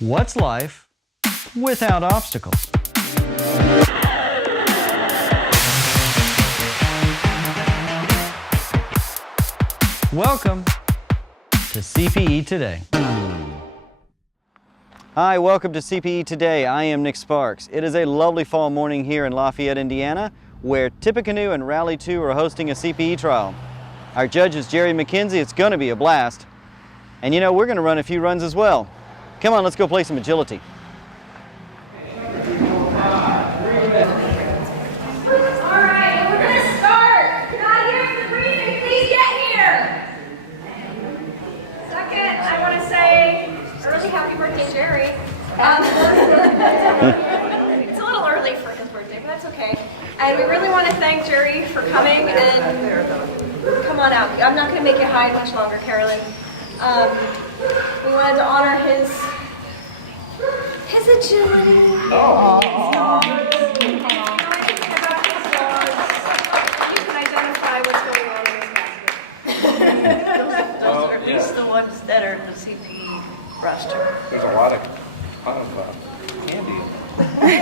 What's life without obstacles? Welcome to CPE Today. Hi, welcome to CPE Today. I am Nick Sparks. It is a lovely fall morning here in Lafayette, Indiana, where Tippecanoe and Rally Too are hosting a CPE trial. Our judge is Jerry McKenzie. It's going to be a blast. And you know, we're going to run a few runs as well. Come on, let's go play some agility. Happy birthday, Jerry. It's a little early for his birthday, but that's okay. And we really want to thank Jerry for coming, and come on out. I'm not going to make you hide much longer, Carolyn. We wanted to honor his agility. You can identify what's going on in his basket. Those are at least the ones that are the CPE roster. There's a lot of candy in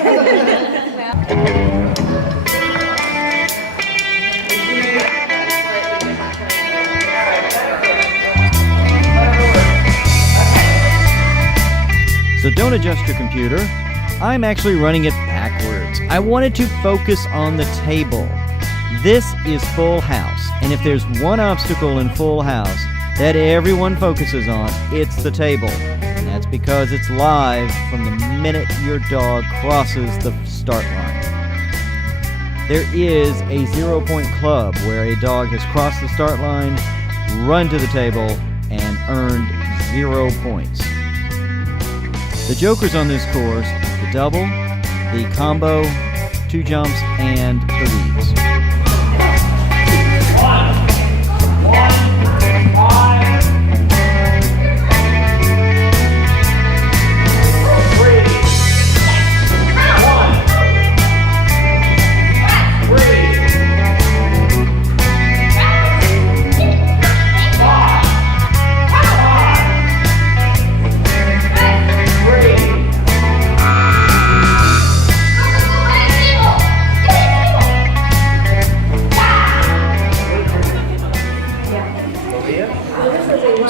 So don't adjust your computer. I'm actually running it backwards. I wanted to focus on the table. This is Full House, and if there's one obstacle in Full House that everyone focuses on, it's the table. And that's because it's live from the minute your dog crosses the start line. There is a 0-point club where a dog has crossed the start line, run to the table, and earned 0 points. The jokers on this course, the double, the combo, 2 jumps, and the weaves.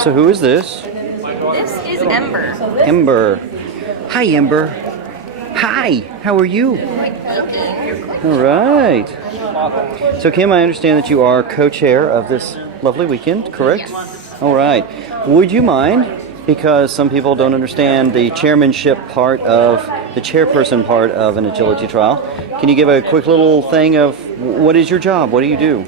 So who is this? This is Ember. Ember. Hi, Ember. Hi, how are you? All right. So Kim, I understand that you are co-chair of this lovely weekend, correct? Yes. All right. Would you mind, because some people don't understand the chairmanship part of, the chairperson part of an agility trial, can you give a quick little thing of what is your job? What do you do?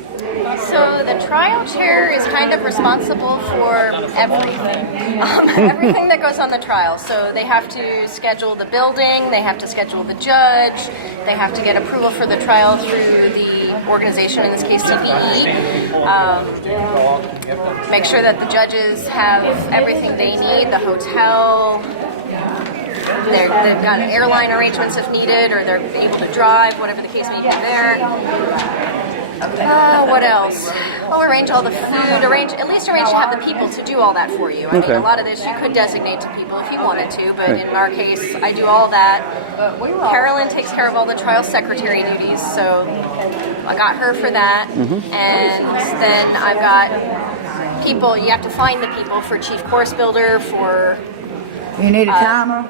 So the trial chair is kind of responsible for everything. Everything that goes on the trial. So they have to schedule the building, they have to schedule the judge, they have to get approval for the trial through the organization, in this case CPE. Make sure that the judges have everything they need, the hotel, they've got airline arrangements if needed, or they're able to drive, whatever the case may be there. What else? Well, arrange all the food, at least arrange to have the people to do all that for you. I mean, a lot of this you could designate to people if you wanted to, but in our case, I do all that. Carolyn takes care of all the trial secretary duties, so I got her for that. And then I've got people, you have to find the people for chief course builder, for... You need a timer?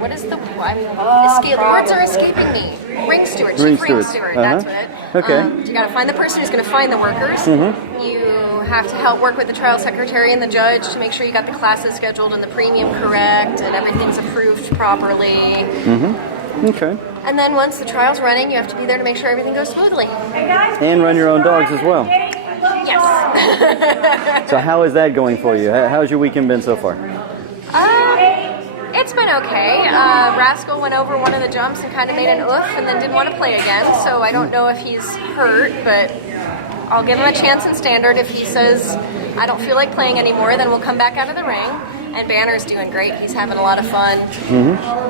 What is the words are escaping me. Ring steward, chief ring steward, that's what. Okay. You got to find the person who's going to find the workers. You have to help work with the trial secretary and the judge to make sure you got the classes scheduled and the premium correct and everything's approved properly. Okay. And then once the trial's running, you have to be there to make sure everything goes smoothly. And run your own dogs as well. Yes. So how is that going for you? How's your weekend been so far? It's been okay. Rascal went over one of the jumps and kind of made an oof and then didn't want to play again, so I don't know if he's hurt, but I'll give him a chance in standard. If he says, I don't feel like playing anymore, then we'll come back out of the ring. And Banner's doing great. He's having a lot of fun.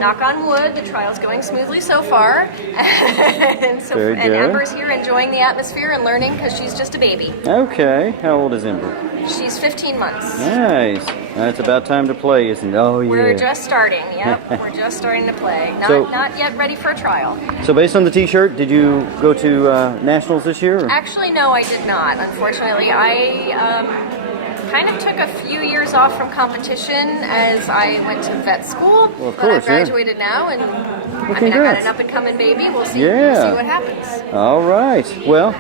Knock on wood, the trial's going smoothly so far. and Ember's here enjoying the atmosphere and learning because she's just a baby. Okay. How old is Ember? She's 15 months. Nice. It's about time to play, isn't it? Oh, yeah. We're just starting. Yep, we're just starting to play. Not yet ready for a trial. So based on the T-shirt, did you go to nationals this year? Or? Actually, no, I did not. Unfortunately, I kind of took a few years off from competition as I went to vet school. Well, of but course, I've graduated now, and I got an up-and-coming baby. We'll see what happens. All right. Well,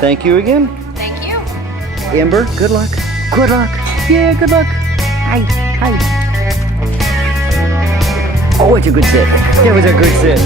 thank you again. Thank you. Amber, good luck. Good luck. Yeah, good luck. Hi. Oh, it's a good sit. That was a good sit.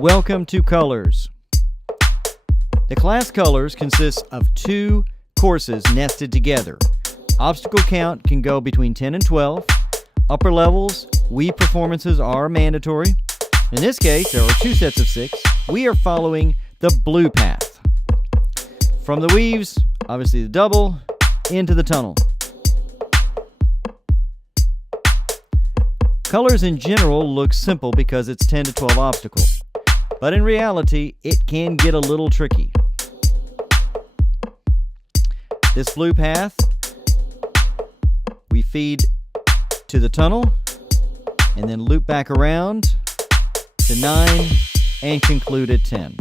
Welcome to Colors. The class Colors consists of 2 courses nested together. Obstacle count can go between 10 and 12. Upper levels, weave performances are mandatory. In this case, there are 2 sets of 6. We are following the blue path. From the weaves, obviously the double, into the tunnel. Colors in general look simple because it's 10 to 12 obstacles. But in reality, it can get a little tricky. This blue path, we feed to the tunnel, and then loop back around to 9, and conclude at 10.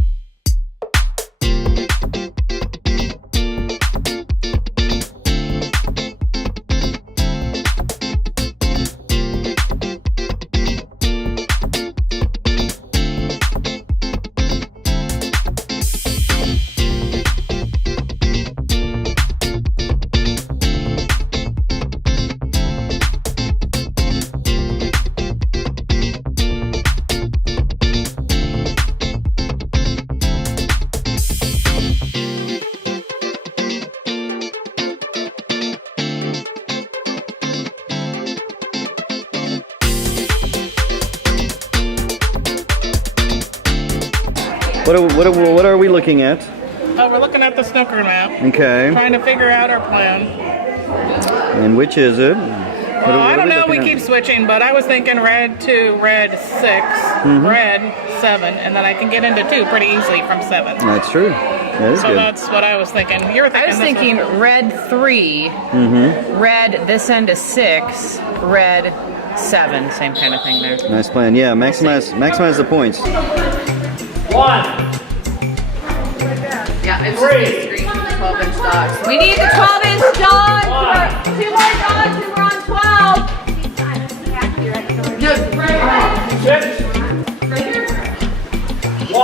What are we looking at? We're looking at the snooker map. Okay. Trying to figure out our plan. And which is it? Well, I don't know. We keep switching, but I was thinking red 2, red 6, red 7, and then I can get into 2 pretty easily from 7. That's true. That is so good. That's what I was thinking. You were thinking. I was thinking red 3, red this end is 6, red 7, same kind of thing there. Nice plan. Yeah, maximize the points. 1. Yeah, I was just disagreeing with the 12-inch dogs. We need the 12-inch dogs. 2 more dogs and we're on 12. No, right here. 6. Right here. 1.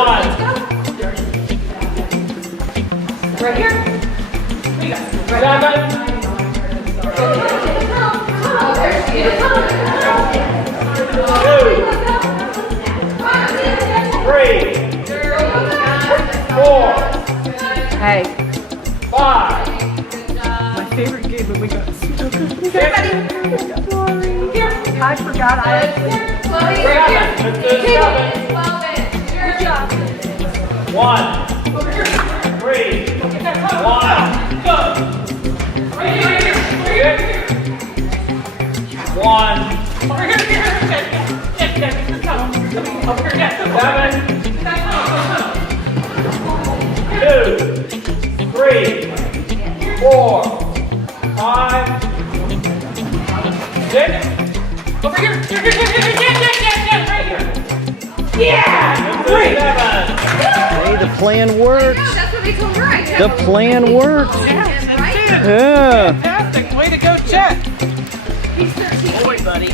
Right here. 7. Oh, there she is. 2. 3. 4. Hey. 5. My favorite game when we got snooker. 6. I forgot I had. 1. 3. 1. Go. 1. Over here. 7. 2. 3. 4. 5. 6. Over here. Right here. Yeah! 3. 7. Hey, the plan worked. That's what they told her. The plan worked. Yes, that's it. Yeah. Fantastic. Way to go, Chet. Boy, buddy.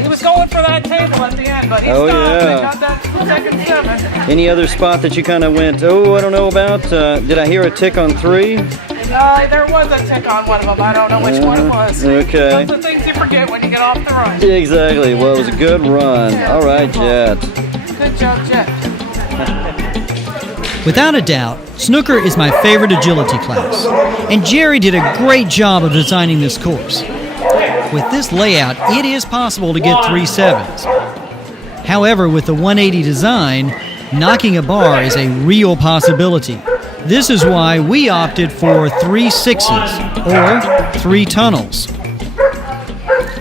He was going for that table at the end, but he stopped and got that second 7. Any other spot that you kind of went, oh, I don't know about? Did I hear a tick on 3? There was a tick on one of them. I don't know which one it was. Okay. Those are things you forget when you get off the run. Exactly. Well, it was a good run. All right, Jet. Good job, Jet. Without a doubt, snooker is my favorite agility class, and Jerry did a great job of designing this course. With this layout, it is possible to get 3 7s. However, with the 180 design, knocking a bar is a real possibility. This is why we opted for 3 6s, or 3 tunnels.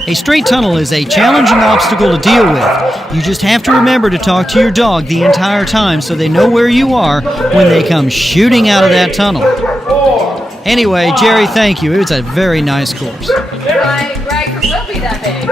A straight tunnel is a challenging obstacle to deal with. You just have to remember to talk to your dog the entire time so they know where you are when they come shooting out of that tunnel. Anyway, Jerry, thank you. It was a very nice course. My Greg will be that big.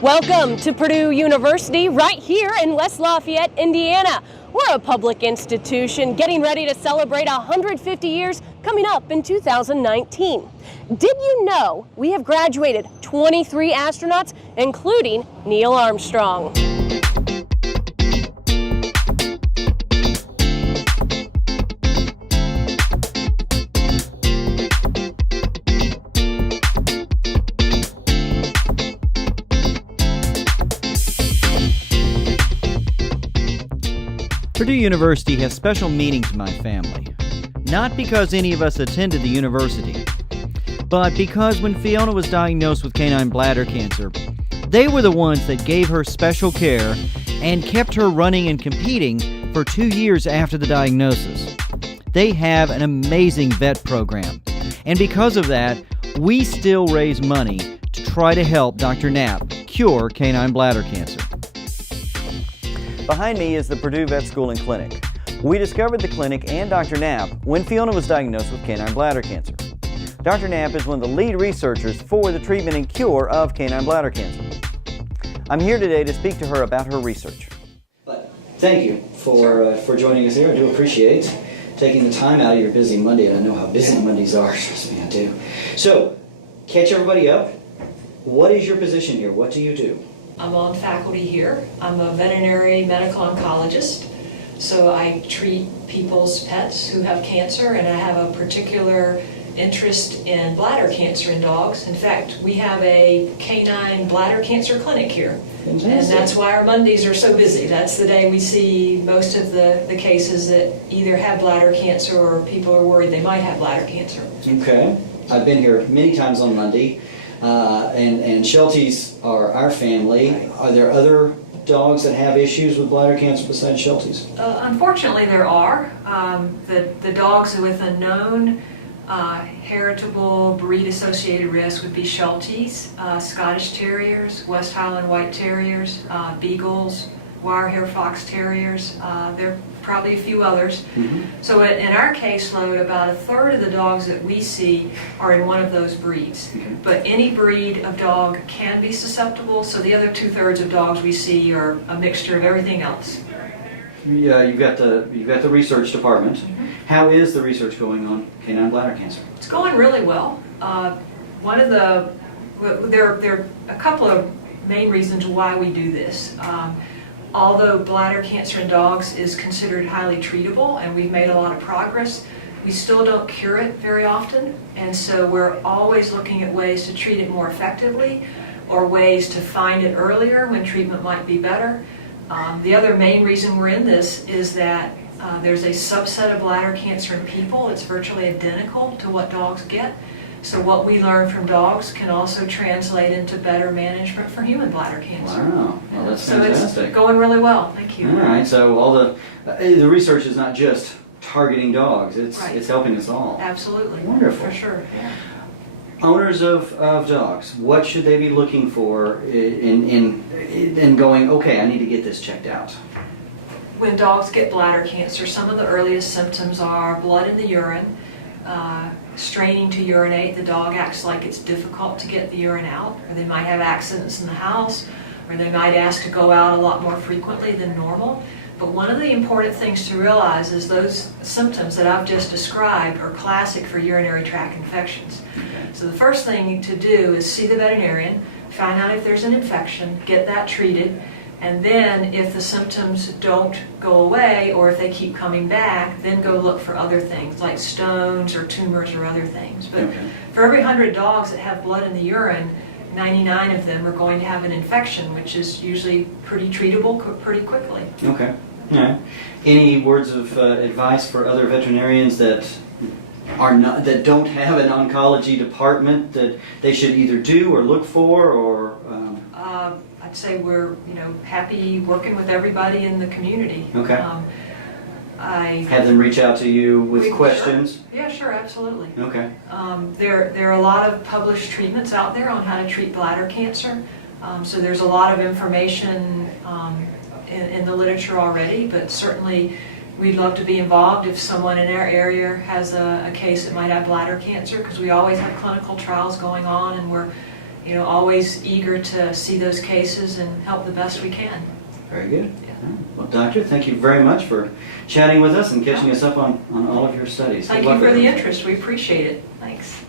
Welcome to Purdue University right here in West Lafayette, Indiana. We're a public institution getting ready to celebrate 150 years coming up in 2019. Did you know we have graduated 23 astronauts, including Neil Armstrong? Purdue University has special meaning to my family. Not because any of us attended the university, but because when Fiona was diagnosed with K9 bladder cancer, they were the ones that gave her special care and kept her running and competing for 2 years after the diagnosis. They have an amazing vet program, and because of that, we still raise money to try to help Dr. Knapp cure K9 bladder cancer. Behind me is the Purdue Vet School and Clinic. We discovered the clinic and Dr. Knapp when Fiona was diagnosed with K9 bladder cancer. Dr. Knapp is one of the lead researchers for the treatment and cure of K9 bladder cancer. I'm here today to speak to her about her research. But thank you for joining us here. I do appreciate taking the time out of your busy Monday, and I know how busy Mondays are. Trust me, I do. So, catch everybody up. What is your position here? What do you do? I'm on faculty here. I'm a veterinary medical oncologist, so I treat people's pets who have cancer, and I have a particular interest in bladder cancer in dogs. In fact, we have a K9 Bladder Cancer clinic here. Fantastic. And that's why our Mondays are so busy. That's the day we see most of the cases that either have bladder cancer or people are worried they might have bladder cancer. Okay. I've been here many times on Monday. And Shelties are our family. Are there other dogs that have issues with bladder cancer besides Shelties? Unfortunately, there are. The dogs with a known heritable breed-associated risk would be Shelties, Scottish Terriers, West Highland White Terriers, Beagles, Wire-Hair Fox Terriers. There are probably a few others. Mm-hmm. So in our caseload, about 1/3 of the dogs that we see are in one of those breeds. Okay. But any breed of dog can be susceptible, so the other 2/3 of dogs we see are a mixture of everything else. Yeah, you've got the research department. Mm-hmm. How is the research going on K9 bladder cancer? It's going really well. There are a couple of main reasons why we do this. Although bladder cancer in dogs is considered highly treatable and we've made a lot of progress, we still don't cure it very often, and so we're always looking at ways to treat it more effectively or ways to find it earlier when treatment might be better. The other main reason we're in this is that there's a subset of bladder cancer in people. It's virtually identical to what dogs get. So what we learn from dogs can also translate into better management for human bladder cancer. Wow, well, that's fantastic. So it's going really well. Thank you. All right, so all the research is not just targeting dogs; it's helping us all. Absolutely. Wonderful. For sure. Yeah. Owners of dogs, what should they be looking for in going? Okay, I need to get this checked out. when dogs get bladder cancer, some of the earliest symptoms are blood in the urine, straining to urinate. The dog acts like it's difficult to get the urine out, or they might have accidents in the house, or they might ask to go out a lot more frequently than normal. But one of the important things to realize is those symptoms that I've just described are classic for urinary tract infections. So the first thing to do is see the veterinarian, find out if there's an infection, get that treated, and then if the symptoms don't go away or if they keep coming back, then go look for other things like stones or tumors or other things. But for every 100 dogs that have blood in the urine, 99 of them are going to have an infection, which is usually pretty treatable pretty quickly. Okay. All right. Any words of advice for other veterinarians that don't have an oncology department that they should either do or look for, or? I'd say we're happy working with everybody in the community. Okay. I have them reach out to you with questions. Sure. Yeah, sure, absolutely. Okay. There are a lot of published treatments out there on how to treat bladder cancer. So there's a lot of information in the literature already, but certainly we'd love to be involved if someone in our area has a case that might have bladder cancer, because we always have clinical trials going on, and we're always eager to see those cases and help the best we can. Very good. Yeah. Well, Doctor, thank you very much for chatting with us and catching us up on all of your studies. Thank you for the interest. We appreciate it. Thanks.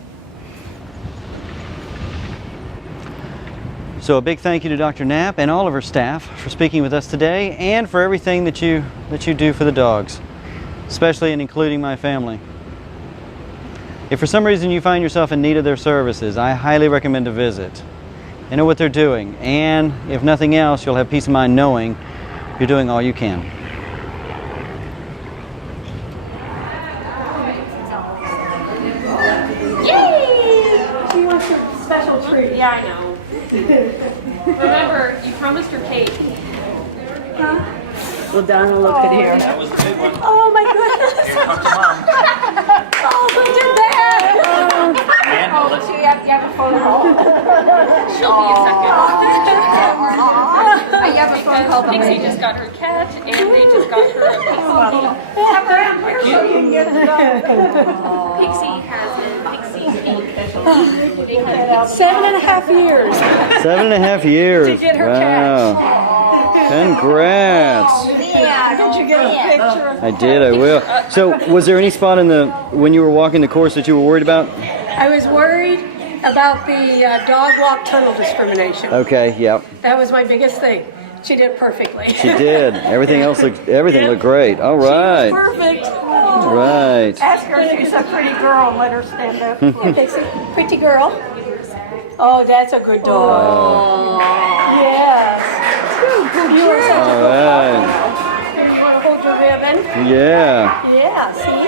So a big thank you to Dr. Knapp and all of her staff for speaking with us today, and for everything that you do for the dogs, especially and including my family. If for some reason you find yourself in need of their services, I highly recommend a visit. They know what they're doing, and if nothing else, you'll have peace of mind knowing you're doing all you can. Yay! She wants a special treat. Yeah, I know. Remember, you promised her cake. Huh? Well, Donna, look at here. That was the big one. Oh my goodness! Talk to Mom. Oh, who did that? Man, let's Do you have a phone call? She'll be a second. I have a phone call. Pixie just got her cat, and they just got her a pixie. Come around here so you can get it done. Pixie has a pixie cake. 7.5 years. 7.5 years. To get her wow. Congrats. Yeah, did you get a picture of I did, I will. So, was there any spot when you were walking the course that you were worried about? I was worried about the dog walk tunnel discrimination. Okay, yep. That was my biggest thing. She did perfectly. She did. Everything looked great. All right. She was perfect. Right. Ask her if she's a pretty girl and let her stand up. Yeah, pretty girl. Oh, that's a good dog. Yes. You are such a All good right. dog. You want to hold your ribbon? Yeah. Yeah, see?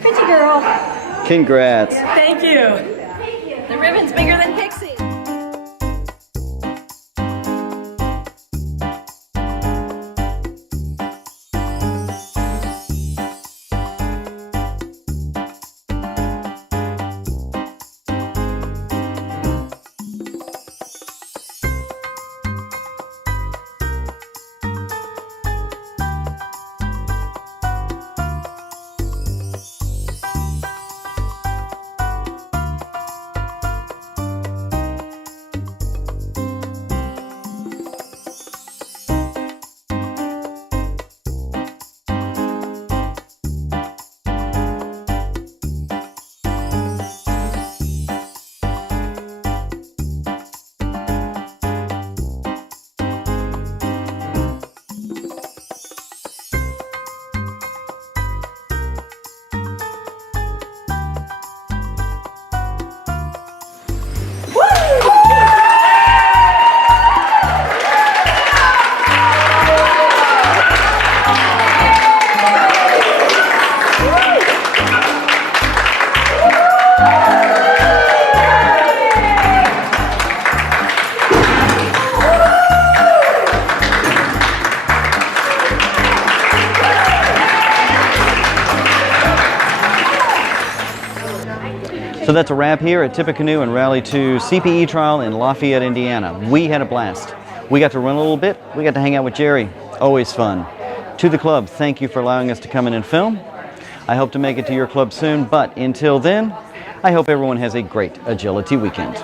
Pretty girl. Congrats. Thank you. The ribbon's bigger than Pixie. So that's a wrap here at Tippecanoe and Rally Too CPE trial in Lafayette, Indiana. We had a blast. We got to run a little bit. We got to hang out with Jerry. Always fun. To the club, thank you for allowing us to come in and film. I hope to make it to your club soon, but until then, I hope everyone has a great agility weekend.